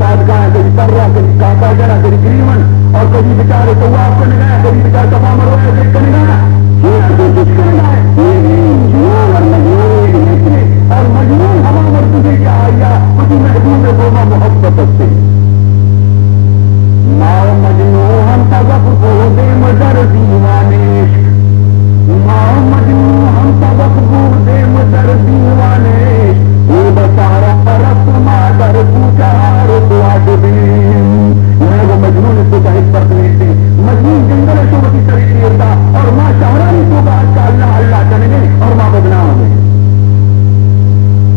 پادگاہ ہے، کبھی پرا، کبھی کاکا جنا، کبھی گریمن، اور کبھی بیچارے تو آپ کرنے گئے، کبھی بیچارے تو مامر ہوئے دیکھ کرنے گئے، یہ تو کچھ کرنے گئے، مجنون اور مجنون نکلے، اور مجنون ہوا مرد سے کیا آیا، کچھ محبوب گوما محبت سے ماؤ مجنون ہم سبق کو دے مدر دیوانیش، ماؤ مجنون ہم سبق کو دے مدر دیوانیش، وہ بسارا پرست مادر پوچھار تو آدبین، وہ مجنون اس کو چاہت پر دیتے، مجنون جنگل شوبتی طریقی ہوتا، اور ماں شہرانی تو بات کا اللہ اللہ چلنے اور ماں بدنام ہوئے۔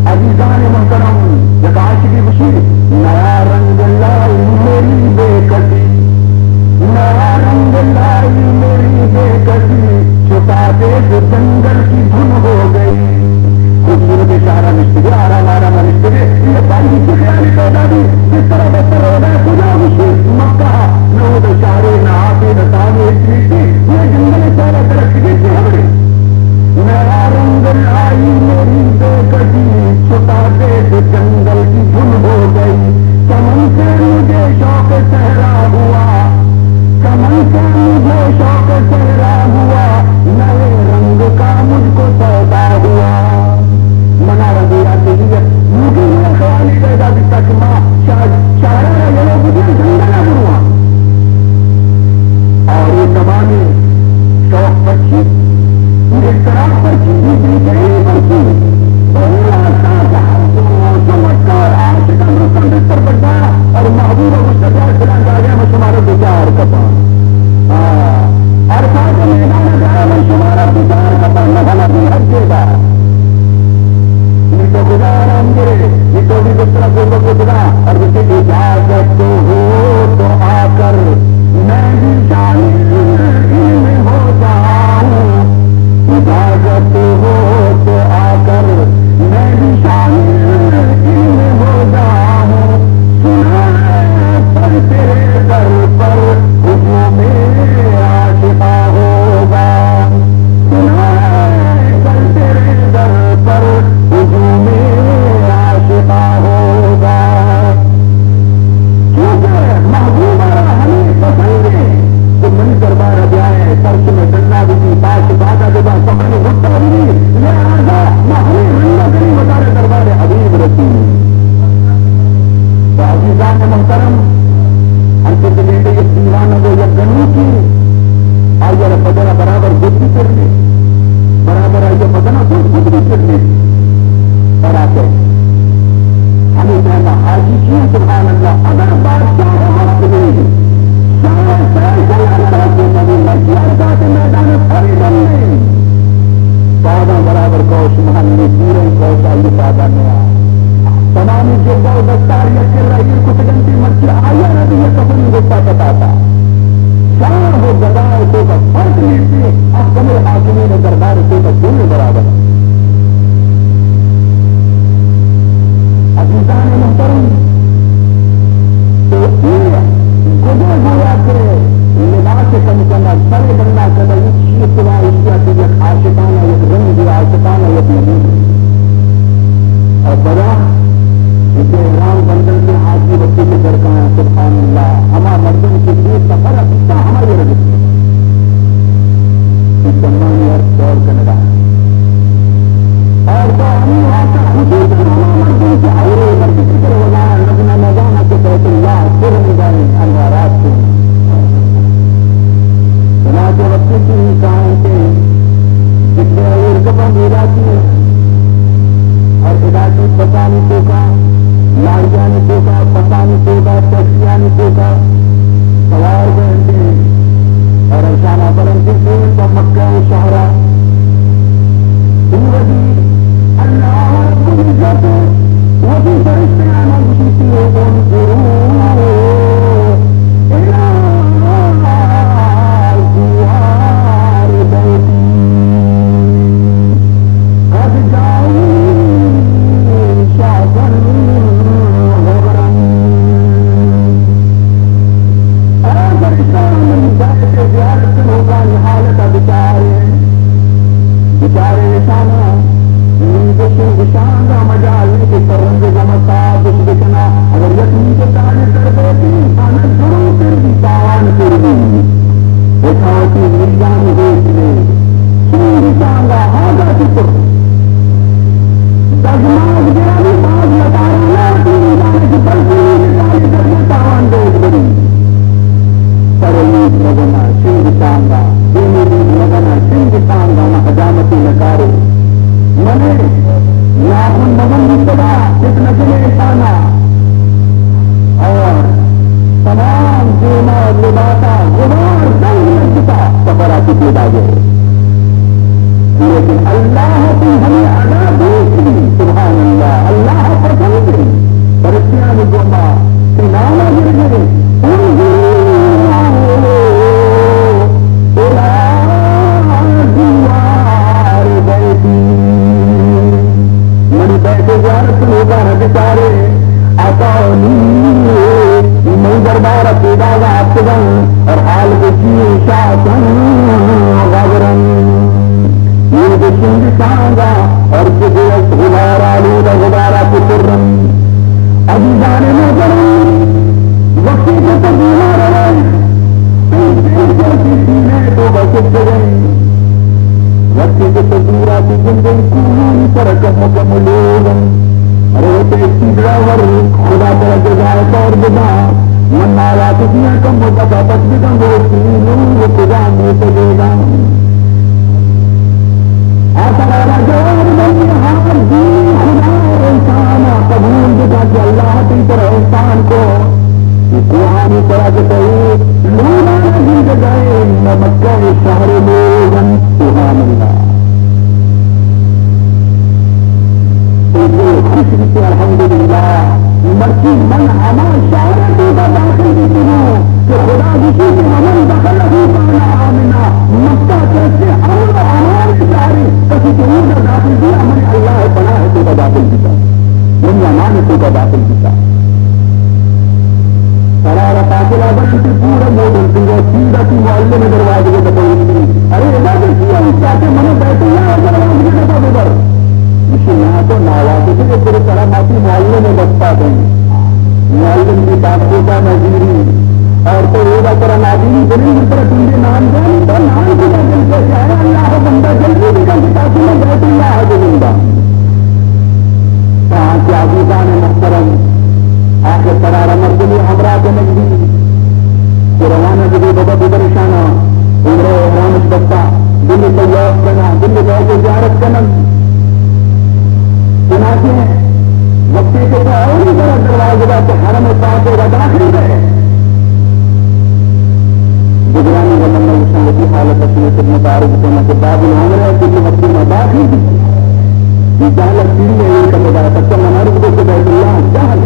عزیزان محترم، ایک عاشقی خوشی، نیا رنگ لائی میری بے کسی، نیا رنگ لائی میری بے کسی، چھپا دے جو جنگل کی دھن ہو گئی۔ خوبصورت اشارہ مشتری آرام آرام مشتری، یہ پانی کی خیالی پیدا دی، جس طرح بہتر ہو گئے خدا خوشی مکہ، نہ وہ اشارے نہ آتے نہ تانے اتنی تھی، یہ جنگل سارا درخت کی تھی ہماری۔ نیا رنگ لائی میری بے کسی، چھپا دے جو جنگل کی دھن ہو گئی، چمن سے مجھے شوق صحرا ہوا، چمن سے مجھے شوق صحرا ہوا، نئے رنگ کا مجھ کو پیدا ہوا۔ منارہ دیا دیجیے مجھے یہ خیال پیدا دکھتا کہ ماں شاعرہ یہ لوگ مجھے جنگل نہ ہوا، اور یہ تمامی شوق پچھی ایک طرح پچھی دوسری گئی پچھی چمتکار عاشق رستم بستر پر جایا اور محبوب مستقبل فلان جا گیا میں شمارہ دوچار کپا، اور ساتھ میدان جایا میں شمارہ دوچار کپا نفل ابھی حج کے بعد یہ تو خدا آرام گرے، یہ تو بھی بستر کو خدا، اور جسے اجازت ہو تو آ کر میں بھی شامل ان میں ہو جاؤں، اجازت ہو تو آ کر میں بھی شامل ان میں ہو جاؤں، سنا پر تیرے در پر ہجوم عاشقہ ہوگا، سنا پر تیرے در پر ہجوم عاشقہ ہوگا، کیونکہ محبوبہ ہمیں پسند ہے تو من دربار جائے فرش میں ڈنڈا بھی نہیں، پاس بادہ کے بعد سفر میں گھٹا بھی نہیں، لہٰذا محبوب رنگا کری بتارے دربار حبیب رسی۔ تو عزیزان محترم ہم سے دیتے یہ دیوانہ کو یا گنو کی آئیے بدنا برابر گدی کرنے، برابر آئیے بدنا خود بھی کرنے، اور آتے ہمیں کہنا حاجی کیوں سبحان اللہ، اگر بادشاہ ہے وقت نہیں میدان فریدن میں پودا برابر کوش محلی پورے کوش آئی پادا نیا تمامی جو بہت دستار یکر رہی کچھ گنتی مرچی آیا نبی یہ کفن گتا پتاتا شاہ ہو گدائے تو کا فرق لیتی اب کمر حاکمین دربار تو کا دونوں برابر۔ عزیزان محترم تو گدے گویا کے لباس کم کرنا سر بننا کرنا ایک چیز سوا اشیاء کی ایک عاشقانہ ایک رنگ دیا عاشقانہ ایک نبی اور بڑا جسے رام بندن کے حاجی بچے کے درکاں سبحان اللہ ہما مردن کے لیے سفر اچھا ہماری رجت اس زمانی اور دور کنڈا اور تو ہمیں آتا خوشی سے ہما مردن کے اورے مرد فکر وزایا نظمہ نظامہ کے بیت اللہ پر نگاہیں انوارات سے چنانچہ وقت کی کہاں کے جتنے اور کپاں بیراتی ہے اور علاقی پتانی تو کا لاریانی تو کا پتانی تو کا ٹیکسیانی تو کا سوار بہنتے اور ارشانہ بلندی سے تو مکہ شہرہ سورجی اللہ رب العزت وفی فرشتے آنا بشیتی ہو انظرون شان مجال کے پرند جمتا دش بچنا دربار پیدا واپسن اور حال کی شاسن غبرن یہ سنگ سانگا اور جدیت غبارا لود غبارا کترن ابھی جانے میں کرن وقتی کو تو بیمار رہے کی سینے تو بسط گئے وقتی کو تو دورا کی گندن کون ترکم مکملوگن ارے ڈرائیور خدا پر جزائے طور بدا من نالا کتنا کم ہوتا تھا بس بھی وہ تینوں خدا میں تو دے گا آتا رہا جواب نہیں حال دی خدا انسان قبول بدا کہ اللہ کی طرح انسان کو قرآن طرح کے تحید لونا نہیں گئے مکہ شہر لوگن سبحان اللہ خوش بھی الحمدللہ مرکی من ہمارا شاعر کا داخل بھی سنوں کہ خدا کسی کے من دخل ہی پانا آمنا مکہ کیسے امن و امان ساری کسی کے ان کا داخل بھی امن اللہ بنا ہے تو کا داخل بھی من امان ہے تو کا داخل بھی سرارا پاکلا بنتی پورا موڈل تھی وہ سیدھا کی معلم میں دروازے کے دبائی ارے عبادت کیا اس چاہتے منہ بیٹھے ہیں اور دروازے کے دبا بدر یہاں تو ناواز تھے پورے طرح معافی معلم میں بچتا دیں معلم کی باتوں کا نظیری اور تو ہوگا طرح ناظری بنی اس طرح تم نے نام دیں تو نام کی دل سے چاہے اللہ بندہ جلدی نکل کے تاکہ میں بیٹھ اللہ ہے زندہ کہاں کے عزیزان محترم آخر قرار مردمی ہمراہ کے نزدیک تو روانہ جگہ بابا بدرشانہ عمرہ احرام بچہ دل طیاف کرنا دل گئے کو زیارت کرنا چنانچہ وقتی کے اور ہی طرح دروازہ کے حرم پاک ہوگا داخل ہے گجرانی رمن اللہ کی حالت اپنی خدمت عارض کرنا کے باب العمر ہے کہ وقتی میں داخل کی جہالت سیڑھی ہے یہ کہتا ہے سچا منارب کو بیت اللہ جہل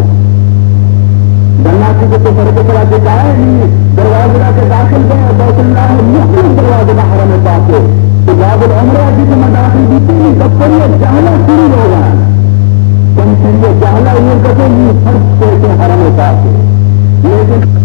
جناتی کو تو فرق کرا کے کہا ہے دروازہ کے داخل گئے بیت اللہ مختلف دروازہ حرم پاک ہے تو باب العمر ہے کہ میں داخل کی تھی تب پر یہ جہالت سیڑھی ہوگا کم چیزیں جہلا یہ کہتے ہیں فرق کہتے حرم پاک ہے لیکن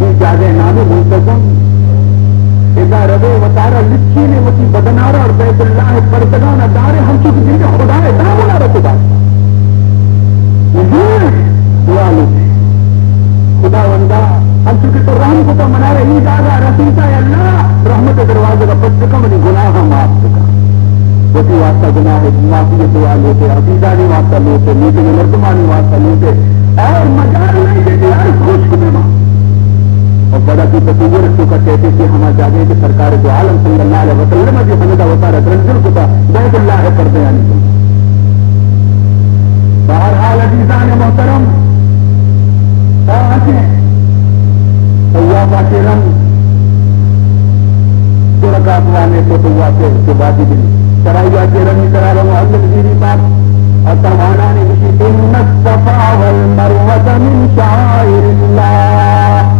یہ جاگے نام منتظم اذا ربے وطارہ لچھی نے وطی بدنارہ اور بیت اللہ پردگانہ دارے ہم چکے جن کے خدا ہے دامنہ رکھو بات دعا لیتے خدا وندہ ہم چکے تو رحم کو تو منا رہے ہی جاگا رسیتا ہے اللہ رحمت دروازے کا پس چکا منی گناہ معاف چکا وطی واسطہ گناہ ہے معافی دعا لیتے عقیدہ نہیں واسطہ لیتے نیچے میں مردمانی واسطہ لیتے اور مجال نہیں دیتے ہر خوش کو ماں اور بڑا کی تصور اس کا کہتے کہ ہمارا جاگے کہ سرکار جو عالم صلی اللہ علیہ وسلم جو حمدہ ہوتا رہا رنجل کو تھا بیت اللہ ہے پردے آنی کو بہرحال عزیزان محترم آنکھیں طوافہ کے رنگ جو رکعت وانے کو طوافے جو باتی دلی سرائیہ کے رنگ قرار محلق زیری بات اور تمہانا نے بشی ان الصفا والمروة من شعائر اللہ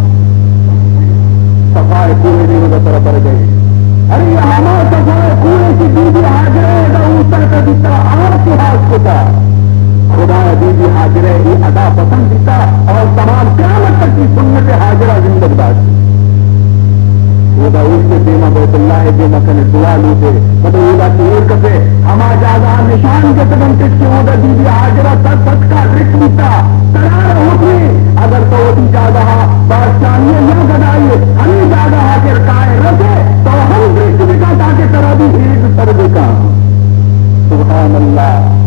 صفائے کوئے دینے کا طرح پر گئے ارے ہمارا صفائے کوئے کی بیدی حاجرے دا اوسر کا دیتا آر کی حاج کو تھا خدا بیدی حاجرے ہی ادا پسند دیتا اور تمام قیامت تک کی سنت حاجرہ زندگ داشت خدا اس کے دیما بیت اللہ دیما کنے دعا لیتے مطلب اودا تیر کتے ہما جاگہ نشان کے تگن کس کے اودا بیدی حاجرہ تک تک کا رکھ دیتا ترار ہوتی اگر تو وہ جاگہ بادشاہیے یا گدائیے ہمیں جاگہ کے رکائے رکھے تو ہم درست بکا تاکہ ترہ بھی عید سر بکا سبحان اللہ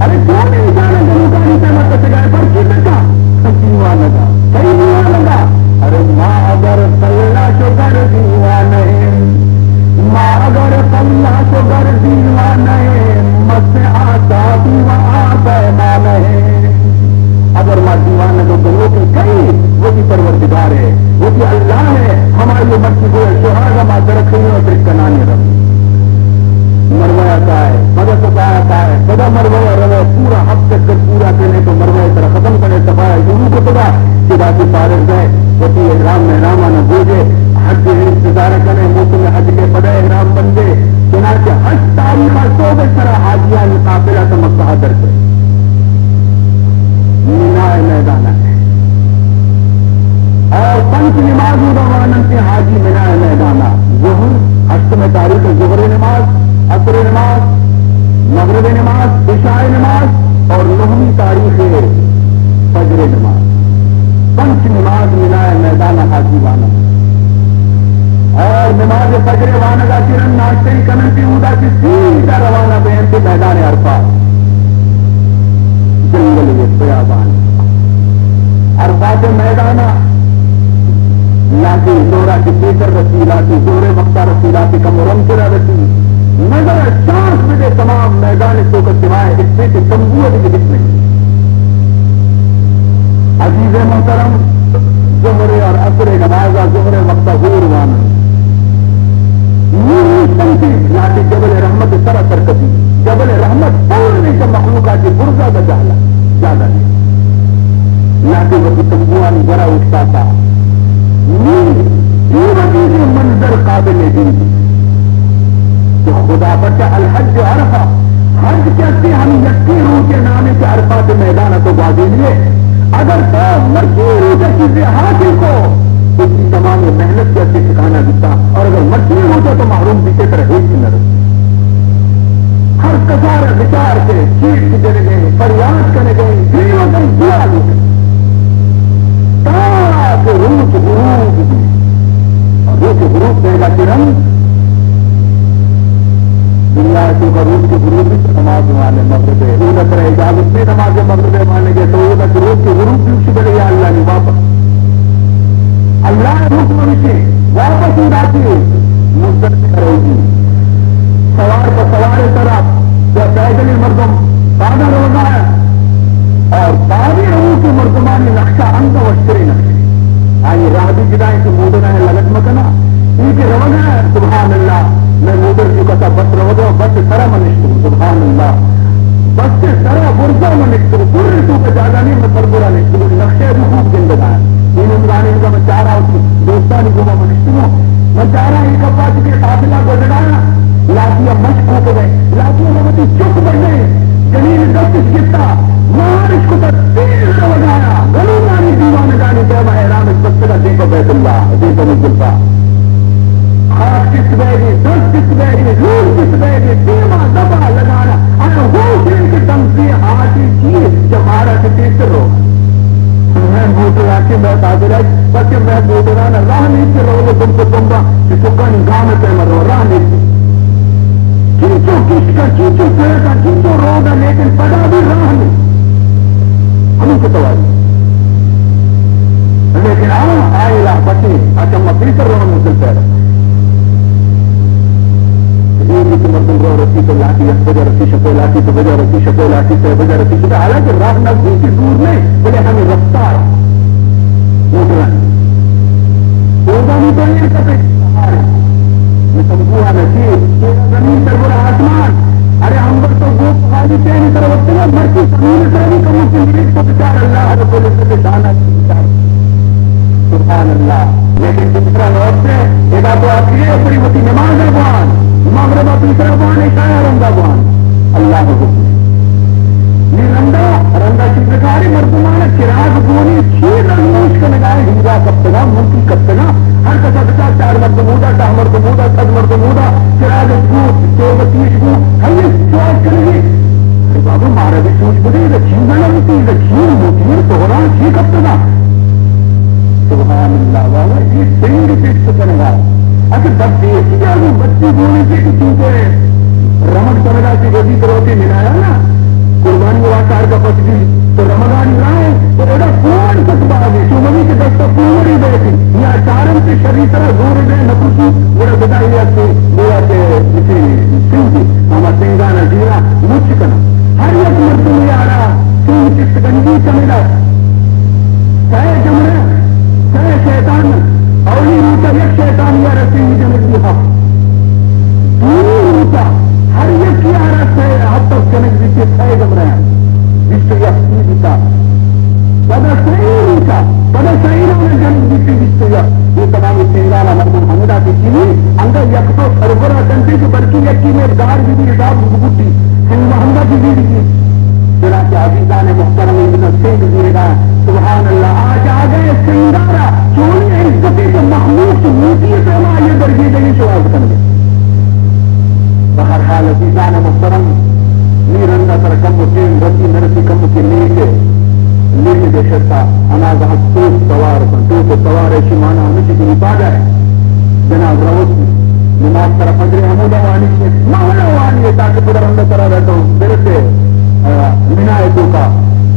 ارے کون انسان جنوکانی سے مطلب سے گئے پر کی بکا دیوان لگا کئی دیوان لگا ارے ماں اگر صلح شکر دیوان ماں اگر صلح شکر دیوان مس آتا دیوان پیمان اگر ماں دیوان لگو تو وہ کی کئی وہ کی پروردگار ہے وہ کی اللہ ہے ہماری مرضی کو شہاز ماں درخنی اور درکنانی رب مروایا آتا ہے مدد سپایا آتا ہے بدا مروایا روے پورا حق تک کر پورا کرنے تو مروایا طرح ختم کرنے سپایا یوں کو پتا کہ باقی فارغ گئے وہی احرام میں احرام آنا بوجھے حج انتظار کرنے موسم میں حج کے پڑے احرام بندے چنانچہ حج تاریخ سو بے طرح حاجیان قافلہ کا مقصہ درد ہے مینا میدان ہے اور پنچ نماز روانن کے حاجی مینا میدان ظہر اشتم تاریخ ظہر نماز عصر نماز مغرب نماز عشاء نماز اور نہویں تاریخ فجر نماز پنچ نماز ملائے میدان حاجی وانا اور نماز فجر وانا کا کرن ناشتے کنن کی اودا کی سیدھا روانہ بین کے میدان عرفات جنگل بیابان عرفات میدانہ لاتی زورا کی پیکر رسی لاتی زور مقتا رسی لاتی کمرم کرا رسی نظر چانس مجھے تمام میدان سو کر سوائے اس سے کہ تمبوت کی جس میں عزیز محترم ظہر اور عصر نمازہ ظہر وقت غور وانا نور شمسی لاتی جبل رحمت سرا سرکتی جبل رحمت پورنے کا مخلوقات کی برزہ کا جالا زیادہ نہیں لاتی وقت تمبوانی ذرا اٹھتا تھا یہ منظر قابل دین کہ خدا بچہ الحج عرفہ حج کہتے ہم یقین ہوں کے نامے کے عرفات میدان کو گوا دیجیے اگر تو مشہور چیزیں حاصل کو اس کی تمام محنت کے اچھے ٹھکانا دیتا اور اگر مشہور ہوتا تو محروم بھی کی طرح ایک نہ ہر کسار بچار کے چیٹ کی چلے گئے فریاد کرنے گئے گریوں سے دعا لے تاکہ روز غروب دی اور روز غروب دے گا کرن دنیا کے روز کے غروب بھی نماز والے مغرب اولت رہے اجازت میں نماز مغرب مانے گے تو اولت روز کے غروب بھی اسی بڑے اللہ نے واپس اللہ حکم سے واپس اڑاتی مدت کرے گی سوار پر سوار طرف جو پیدل مردم پاگل ہونا ہے اور باغی روح کی مردمانی نقشہ انت وشتری نقشے آئیے راہ بھی جدائیں کہ مودنا ہے لگت مکنا ان کے رونا ہے سبحان اللہ میں مودر جو کتا بس رو بس سرا منشتر سبحان اللہ بس کے سرا برزا منشتر پوری تو کا جاگا نہیں میں بربرا نشتر نقشے بھی خوب زندگاہ ہے ان عمرانی کا میں چاہ رہا ہوں دوستانی گوما منشتر ہوں میں چاہ رہا ہوں ان کا پاس کے قافلہ گزرانا لاتیاں مشق ہو گئے لاتیاں مبتی چپ بڑھ گئے جنین دستش کتا مارش کو تیر لگایا گلو نانی دیوان گانی جب احرام اس بچے کا دیکھو بیٹھ بلاج بس میں بوٹرانا راہ نہیں سے رہو تم کو تمبا کہ سکن گام پہ مرو راہ نہیں سے چیچو کس کا چیچو پیر کا چیچو روگا لیکن پڑا بھی راہ نہیں ہمیں کو تواری لیکن آئے لا پتی اچھا مفیسر رہا مسل پیر یہ مردم رو رسی تو لاتی بجا رسی شکو لاتی تو بجا رسی شکو لاتی تو بجا رسی شکو حالانکہ راہ نزدیک دور نہیں بولے ہمیں رفتار موٹرانی نہیں تو یہ کبھی میں سمجھوا نصیب زمین پر برا آسمان ارے ہم پر تو گوپ خالی چین طرف ہوتے ہیں مرکی زمین سے بھی کم سے لیٹ تو بچار اللہ رب العزت دانا سبحان اللہ لیکن دوسرا لوگ سے ایک تو آپ یہ بڑی ہوتی نماز افغان مغربہ تیسرا افغان عشاء رنگا افغان اللہ حکم یہ رنگا چکرکاری مردمان چراغ گونی چیر رنگوش کا لگائے ہنگا کپتگا ملکی کپتگا ہر کسا بچا چار مردمودا ٹاہ مردمودا تد مردمودا چراغ گوت چوبتیش گوت ہم یہ سوال کریں گے ارے بابا مارا بھی سوچ بڑی رچین گا لگتی رچین موتیر توہران چی کپتگا سبحان اللہ بابا یہ سنگ پیٹ سکنے گا اگر دب دیسی آگو بچی بولی سے کسی کو رمض سمجھا سے گزی کروتی ملایا نا قربانی واقعار کا پسگی تو رمضان رائے تو ایڈا کون سکتا آگے چومنی کے دستا پوری بیٹی یا چارن سے شریف طرح زور دے نکوسی بڑا بدائی آتے بولا کہ اسی سنگی ہما سنگانا جیرا مچ کنا ہر یک مرد میں آرہا سنگ چست گنجی چمیلا کہے جمرے کہے شیطان اولی روچا یک شیطان یا رسنگ جمعی حق دوری روچا ہر یک کی آرہا سے حد تک کنک بیتے کھائے گم رہے ہیں جس سے یقینی بیتا بدا صحیح روچا بدا صحیح رونے جنگ بیتے جس سے یہ تمامی سنگانا مردم حمدہ کی چیلی انگا یک تو سرورہ کنٹی جو برکی یکی میں دار بھی بھی اداب بگوٹی سنگ محمدہ کی بھی بھی چنانچہ عزیزان محترم ابن سنگ دیرگا سبحان اللہ آج آگئے سنگارا چونی عزتی کے مخلوق سے موتی سے ماں یہ درگی دنی شواز کرنے بہرحال عزیزان محترم نیرندہ تر کم تین رسی نرسی کم کی لیٹے دے شتا اناز حق توس سوار کن توس سوار ایشی مانا ہمیشی کی نپادا ہے جناب روز نماز طرح فجر حمودہ وانی سے مہنہ وانی ہے تاکہ پدر اندہ طرح رہتا ہوں برسے منائے تو کا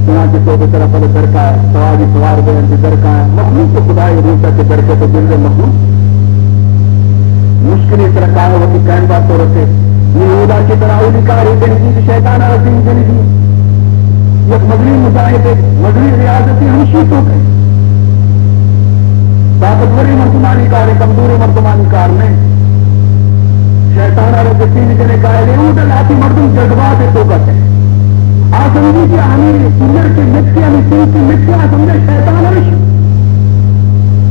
چنانچہ تو طرح پر درکا ہے سواری سوار دے انتی درکا ہے مخلوق تو خدای روچا کے درکے تو دل مخلوق مشکلی طرح کہا ہوتی کہن بات تو رکھے یہودا کی طرح اولی کاری دنگی شیطان رسیم جنگی یک مدری مجاہد مدری ریاضتی ہمشی تو کہیں طاقتوری مردمانی کار ہے کمزوری مردمانی کار میں شیطان رسیم جنے کہا لے اوٹا لاتی مردم جذبات تو کہتے ہیں آسمجھی کہ ہمیں سنر کے مٹکی ہمیں سن کی مٹکی آسمجھے شیطان رش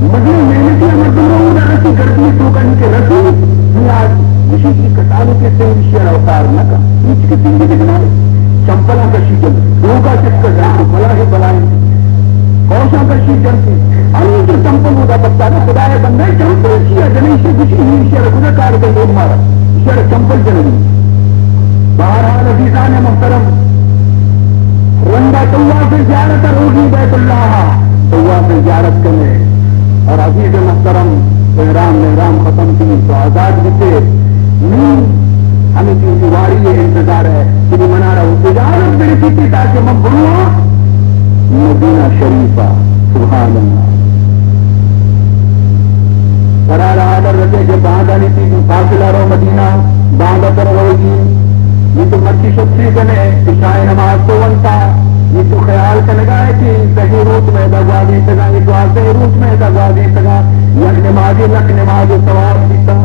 مدری محنتی مردم اوٹا رسی گردی تو کہیں کہ رسی نیاز مشی کی کتالوں کے سنگ شیر اوتار نہ کا نیچ کی سنگی دکھنا چمپلہ کا شیجن روگا چک کر جائیں بلا ہی بلائیں کوشا کا شیجن تھی انی جو چمپل ہوتا پتا نا خدا ہے بندہ چمپل کیا جنہی سے کچھ ہی شیر خدا کار کے لوگ مارا شیر چمپل جنہی بہرحال عزیزان محترم رنگا طواف زیارت روحی بیت اللہ طواف زیارت کرنے اور عزیز محترم احرام ختم کی تو آزاد بیتے ہمیں چیزی واری یہ انتظار ہے کہ بھی منا رہا ہوں تجارت میری تھی تاکہ مبروع مدینہ شریفہ سبحان اللہ قرار آدر رجے کے باندھا نہیں تھی فاصلہ رو مدینہ باندھا کر ہوگی یہ تو مرچی شخصی کنے عشاء نماز تو ونتا یہ تو خیال کا لگائے کہ صحیح روٹ میں دغوازی تگا یہ تو صحیح روٹ میں دغوازی تگا یک نمازی ثواب دیتا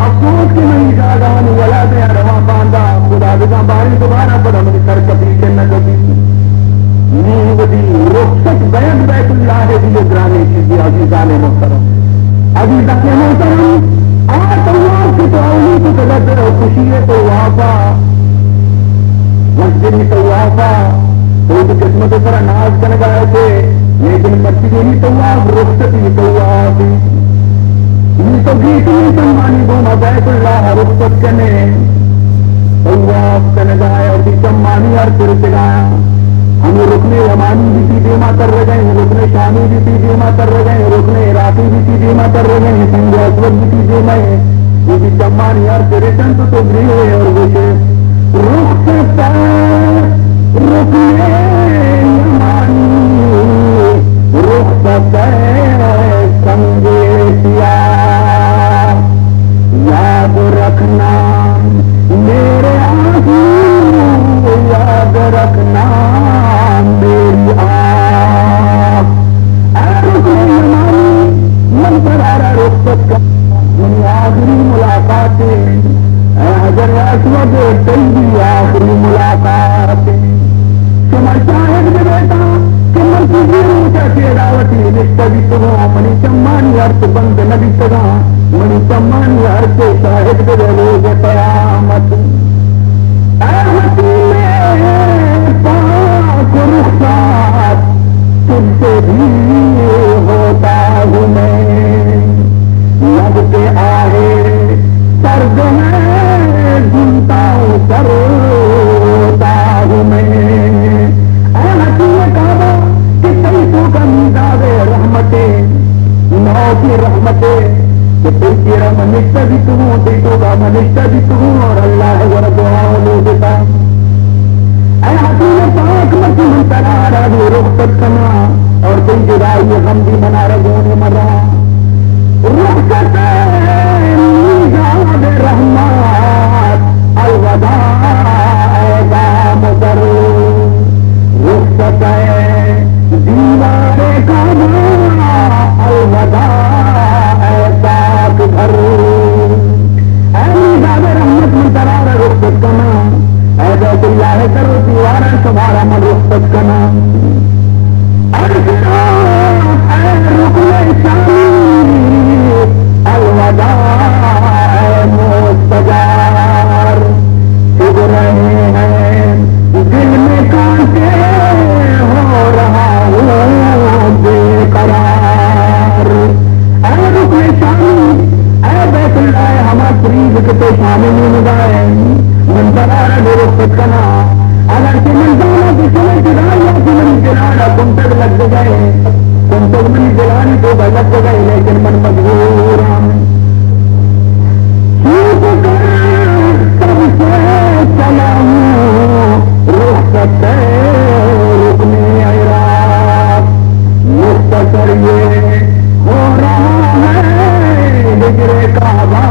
افسوس کی نہیں جاگان ولا دے رواں باندھا خدا دگاں باری دوبارہ پر ہمیں سر کبھی کے نہ کبھی نہیں ودی رخصت بیت بیت اللہ ہے دیے گرانے چیزی عزیزان محترم عزیزان محترم آت اللہ کی تو اولی تو قدرت ہے خوشی ہے تو وافا مسجدی تو وافا تو قسمت پر ناز کر گئے تھے لیکن مسجدی تو واف رخصتی تو وافی یہ تو گیتی سمانی دونا بیت اللہ رخصت کنے طواف کنے گائے اور دی سمانی ہر پھر چگایا ہمیں رکنے یمانی بھی سیدھے ماں کر رہ گئے، رکنے شامی بھی سیدھے ماں کر رہ گئے، رکنے عراقی بھی سیدھے ماں کر رہ گئے، سنگ اسود بھی سیدھے میں وہ بھی چمان یار تیرے چند تو گرے اور وہ رخ سکتا رکنے یمانی رخ سکتا سنگیشیا یاد رکھنا میرے آنکھوں یاد رکھنا میری آنکھ اے رکنے یمانی من پر آ رہا رخصت کا من آخری ملاقاتیں اے حجر اسود تیری آخری ملاقاتیں شمع شاہد نے بیٹا کہ من تجھیروں کا چیراوٹی نشتبی منی چمانی ارت بند نبی تگا منی چمانی ارت شاہد کے روز قیامت اے حسین پاک رخسات تجھ سے بھی ہوتا ہوں میں لب کے آئے سرد میں گنتا ہوں سروتا ہوں میں اے حسین کعبہ کہ تیسو کا میزاب رحمتیں نو کی رحمتیں کہ تیرا منشتہ بھی تو ہوں تیسو کا منشتہ بھی تو ہوں اور اللہ ور دعاؤں لو دیتا اے حسین پاک مکی منتلا رہا رخصت کنا اور تم جدائی غم بھی منا رگونے مرا رخصت میزاب رحمت الوداع اے دامدر رخصت دیوار کعبہ الوداع اے پاک گھر اے میزاب رحمت منترا رخصت کنا اے بیت اللہ کرو دیوارا تمہارا من رخصت کنا اے رکن شامی الوداع اے مستجار چگ رہے ہیں دل میں کانٹے ہو رہا ہوں بے قرار اے رکن شامی اے بیت اللہ ہمارا فریض کتے شامی نہیں نگائے منترا رخصت کنا اگر کہ منترا کی سمجھ جدائیہ کی من جلانا تم تک لگ گئے تم تک من جلانی تو لگ گئے لیکن من مجبور چھوٹ کر سب سے چلا ہوں رخصت رکنے عراق مختصر یہ ہو رہا ہے ہجر کعبہ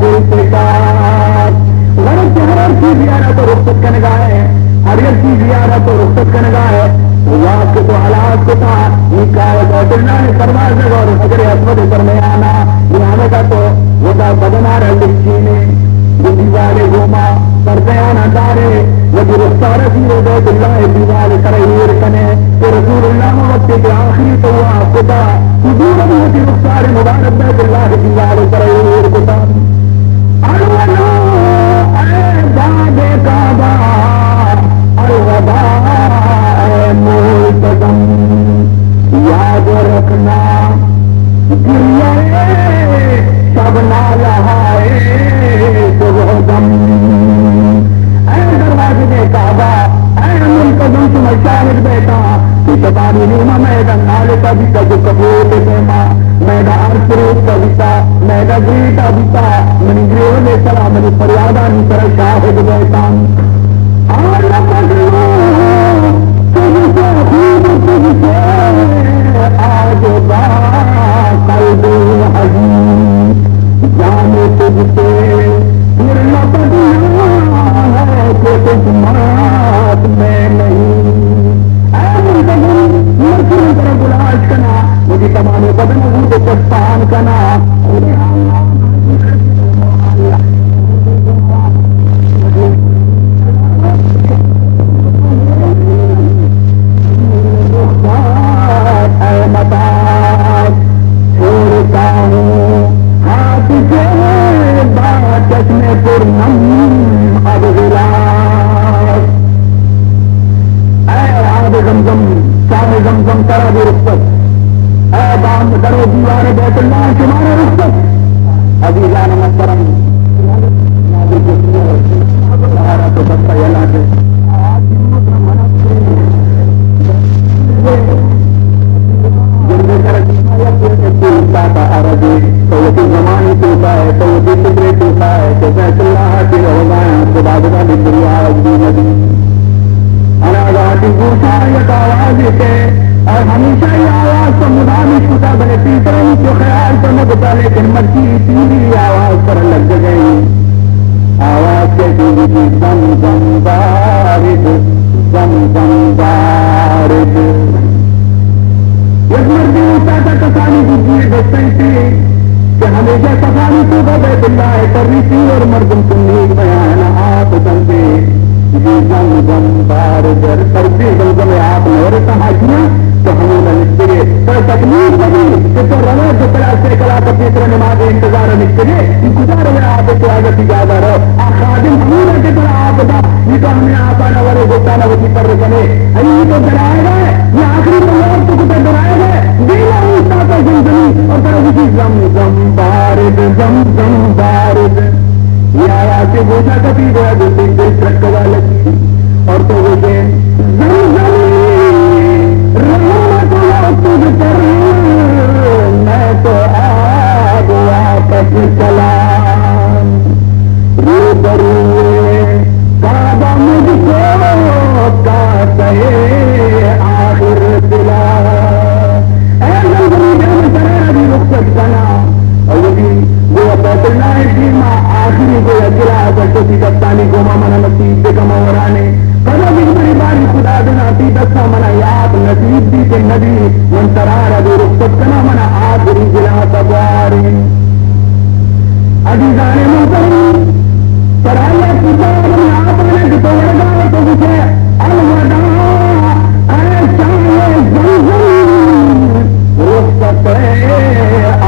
ذوالفقار غرض ہر چیز یارا تو رخصت کا نگاہ ہے ہر چیز یارا تو رخصت کا نگاہ ہے وقت تو حالات کو تھا نکاح بیت اللہ نے پرواز اور حجر اسود درمیانہ یہاں کا تو وہ تھا بدنا رہی نے وہ دیوارے گھوما کرتے آنا دارے وہ جو رخصار سی وہ بیت اللہ دیوارے کرے کنے تو رسول اللہ وقت کے آخری تو وہ آپ کو تھا حضور ابو کی رخصار مبارک بیت اللہ دیوارے کرے کتا باد کعبہ الوداع اے ملتزم یاد رکھنا گریہ سب نہ لہائے صبح اے دروازے کعبہ اے ملتزم تم شاہد بیٹا شبانی نیما میدا نالے کا بھی جو کبوت سیما میدا ارسروت کا بیتا میدا گریتا بیتا منی گریو نے سلا منی فریادہ نی طرح شاہد بیتان آر پڑھو تجھ سے خوب تجھ سے آج با قلب حزین جانے تجھ سے پھر لپٹنا ہے کہ کچھ مات میں نہیں طرف گلاش کنا مجھے تمام بدن کو پستان کنا اے متا چھوڑتا ہوں ہاتھ سے بات چشمے پر نم اب غلاس اے آب زمزم شام زمزم ترا بھی رخصت اے بام کرو دیوار بیت اللہ تمہارا رخصت ابھی جانا محترم تو بچہ یہ لاتے وہ زمانی ٹوٹا ہے تو وہ فکرے ٹوٹا ہے کہ بیت اللہ کی روزائیں خدا بدا بھی دریا بھی ندی اناغاتی گوشا یک آواز کے اور ہمیشہ یہ آواز تو مدامی شدہ بنے تیسروں کو خیال تو نہ بتا لیکن مرکی تیری آواز پر لگ گئی آواز کے دیجی زم زم بارد زم زم بارد یک مردی ہوتا تھا کسانی کی چیز بچتی تھی کہ ہمیشہ کسانی کو بیت اللہ کری تھی اور مردم سنیک بیان آپ سنتے یہ زم زم بارد سردی زمزم آپ نے اور حاجیاں تو ہمیں نہ نکلے پر تکلیف لگی کہ تو روا جو کلاس سے کلا کا تیسرا نماز انتظار نکلے گزار میں آپ کو آگے اجازہ رہو خادم ہمیں کے طرح آپ دا یہ تو ہمیں آپ آنا والے گوتا نہ ہوتی پر رکھنے یہ تو ڈرائے گئے یہ آخری تو تو کچھ ڈرائے گئے دینا ہوتا تھا زمزمی اور پر اسی زم زم بارد زم زم بارد یہ آیا کہ گوشا کبھی گیا دوسری دل ترک لگی اور تو وہ زم زم تجھ پر میں تو آگ واپس چلا روبرو کعبہ مجھ کو کا کہے آخر دلا اے زمزمی میں چلے ابھی رخصت بنا اور وہ بھی وہ بیت اللہ کی ماں آخری کو اکلا کرتے تھی کپتانی کو ماما نصیب دے کما ورانے قدم بڑی باری خدا دنا تی دسا منا یاد نصیب دی کے نبی منترار ابھی رخصت کنا منا آخری جلا تباری عزیزان محترم سرائیہ کتاب میں آپ نے کہ تو ورگا تو کچھے الوداع اے چاہے زمزم رخصت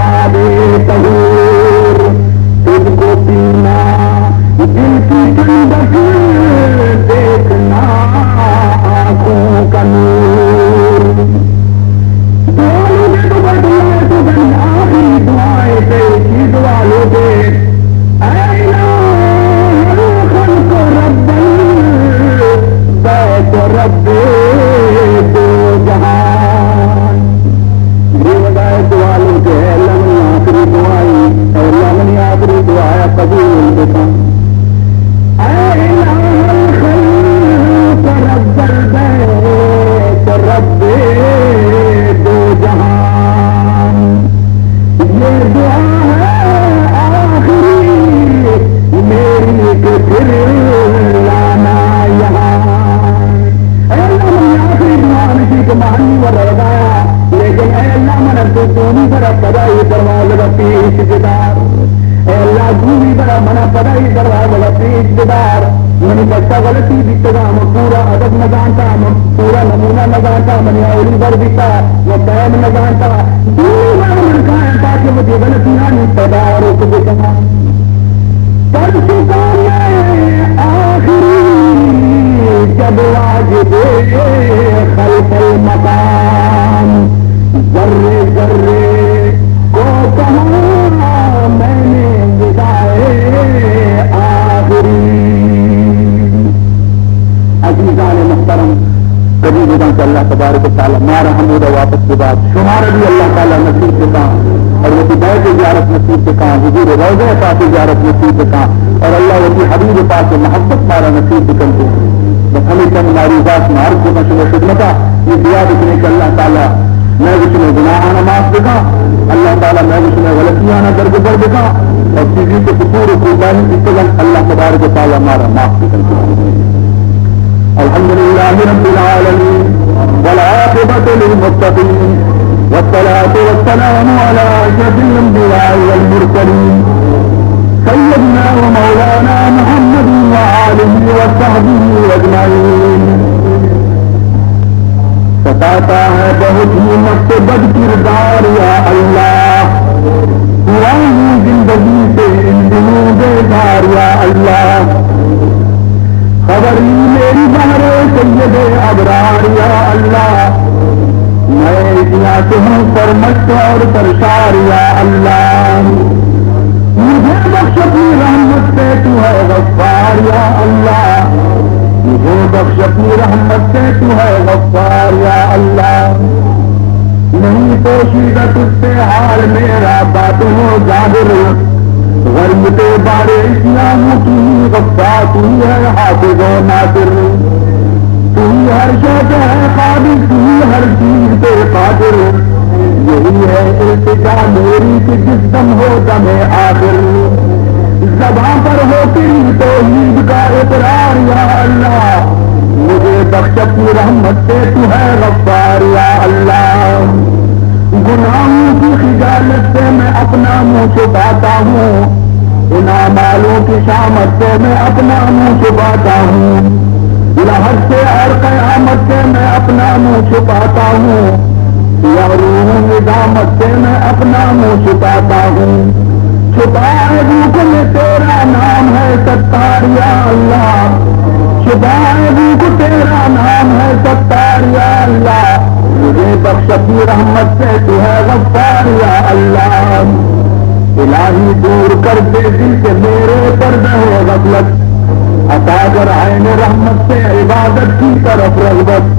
آبی تغور تجھ کو پینا دل کی ٹھنڈک دیکھنا آنکھوں کا نور دعائیں دے تو بیت اللہ تو بن آخری دعائیں دے کی دعا لو دے اے الہ خلق رب بیت رب دو جہان یہ وجہ دعا لو دے اللہ منی آخری دعائیں اللہ منی آخری دعائیں قبول دیتا اے الہ خلق رب البیت رب دو جہان یہ دعا ہے آخری میری کہ پھر لانا یہاں اے اللہ منی آخری دعا نشی کو مہنی و رضایا لیکن اے اللہ من اب دونی طرف پدائی دروازہ پیش جدار اے اللہ دونی طرف منا پدائی دروازہ پیش جدار منی بچہ غلطی بیتگا من پورا ادب نہ جانتا من پورا نمونہ نہ جانتا منی اولی بر بیتا وہ قیم نہ جانتا دونی بار من کھائیں تاکہ مجھے غلطیاں نہیں پیدا روک بکنا کر چکا میں آخری جب واجب خلق المقام ذرے ذرے کو کہاں میں نے ودائے آخری عزیزان محترم کبھی جداں کہ اللہ تبارک و تعالیٰ مارا حمودہ واپس کے بعد شمارہ بھی اللہ تعالیٰ نصیب سے کہاں اور وہ بیت زیارت نصیب سے کہاں حضور روضہ پاک زیارت نصیب سے کہاں اور اللہ وہ حبیب پاک محبت مارا نصیب سے کرتے بس ہمیں چند ہماری ذات میں عرض ہونا چاہیے خدمتا یہ دعا بکنے کہ اللہ تعالیٰ میں اس میں گناہانہ معاف دکھا اللہ تعالیٰ میں اس میں غلطیانہ درگزر دکھا اور کسی کے قصور و قربانی کی طرح اللہ تبارک و تعالیٰ مارا معاف دکھا الحمد للہ رب العالمین والعاقبۃ للمتقین والصلاة والسلام على أشرف الأنبياء والمرسلين سيدنا ومولانا محمد وآله وصحبه أجمعين ستاتا ہے بہت ہی مست بد کردار یا اللہ ہوا ہوں زندگی سے ان دنوں بیدار یا اللہ خبری میری بہرے سید ابرار یا اللہ میں اتنا سے ہوں پر مست اور سرشار یا اللہ مجھے بخش اپنی رحمت سے تو ہے غفار یا اللہ مجھے بخش اپنی رحمت سے تو ہے غفار یا اللہ نہیں پوشیدہ تجھ سے حال میرا باتوں ظاہر غربت بار اسلام کی غفار تو ہی ہے حافظ و ناصر تو ہی ہر شے کے ہے قابل تو ہی ہر چیز پہ قادر یہی ہے التجا میری کہ جس دم ہو دم آخر زباں پر ہو تیری توحید کا اقرار یا اللہ مجھے بخش اپنی رحمت سے تو ہے غفار یا اللہ گناہوں کی خجالت سے میں اپنا منہ چھپاتا ہوں ان اعمالوں کی شامت سے میں اپنا منہ چھپاتا ہوں لحد سے اور قیامت سے میں اپنا منہ چھپاتا ہوں یا روح ندامت سے میں اپنا منہ چھپاتا ہوں چھپائے روح میں تیرا نام ہے ستار یا اللہ چھپائے روح تیرا نام ہے ستار یا اللہ مجھے بخش اپنی رحمت سے تو ہے غفار یا اللہ الہی دور کر دے دل سے میرے پردہ غفلت عطا کر عین رحمت سے عبادت کی طرف رغبت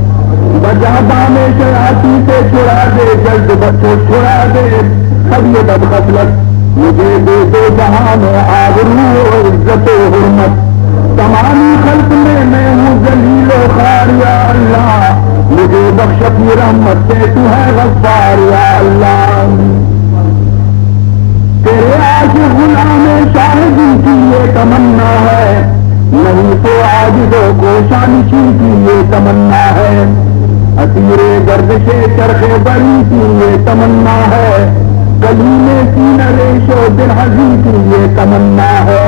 بجا دامے شیاطی سے چھڑا دے جلد بچوں چھڑا دے سب یہ بد غفلت مجھے دے دو جہاں میں آبرو و عزت و حرمت تمام خلق میں ہوں ذلیل و خوار یا اللہ مجھے بخش اپنی رحمت سے تو ہے غفار یا اللہ تیرے عاشق غلام شاہدی کی یہ تمنا ہے نہیں تو عاجزوں کو شانشی کی یہ تمنا ہے اسیر گردش چرخ بری کی یہ تمنا ہے کلیم سینہ ریشو دل حزی کی یہ تمنا ہے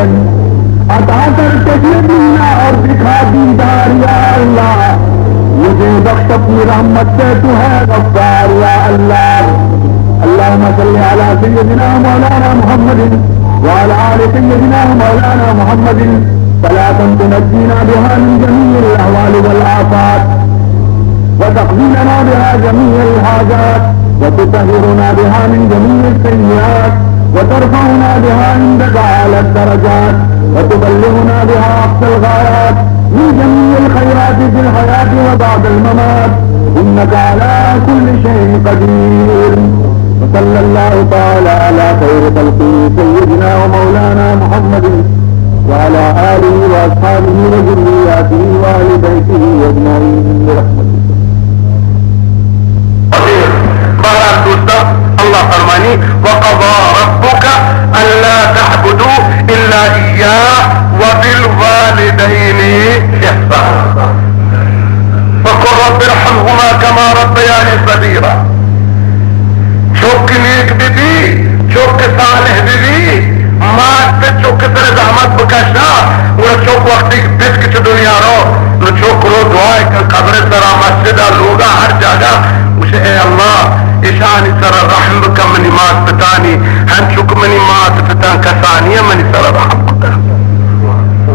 عطا کر تجھے دینا اور دکھا دیدار یا اللہ مجھے بخش اپنی رحمت سے تو ہے غفار یا اللہ اللہم صلی علی سیدنا مولانا محمد وعلى آل سيدنا مولانا محمد صلاة تنجينا بها من جميع الأهوال والآفات وتقضينا بها جميع الحاجات وتطهرنا بها من جميع السيئات وترفعنا بها عندك أعلى الدرجات وتبلغنا بها أقصى الغايات من جميع الخيرات في الحياة وبعد الممات إنك على كل شيء قدير وصلى الله تعالى على خير خلقه سيدنا ومولانا محمد وعلى آله وأصحابه وذرياته وآل بيته أجمعين برحمته. بہرحال دوسرا اللہ فرمانی وقضى ربك ألا تعبدوا إلا إياه وبالوالدين إحسانا وقل رب ارحمهما كما ربياني صغيرا. چوک نیک بی چوک صالح بی مات پہ چوک تر زحمت بکشنا وہ چوک وقتی بس کچھ دنیا رو نو چوک رو دعائے کہ قبر سرا مسجدہ لوگا ہر جگہ اسے اے اللہ اشانی سر رحم بکا منی مات پتانی ہم چوک منی مات پتان کسانی منی سر رحم بکا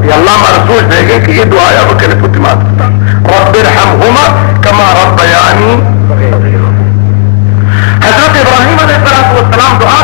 یہ اللہ مرسوش دے گے کہ یہ دعایا بکنے پتی مات پتان رب ارحمہما کما ربیانی. حضرت ابراہیم علیہ السلام دعا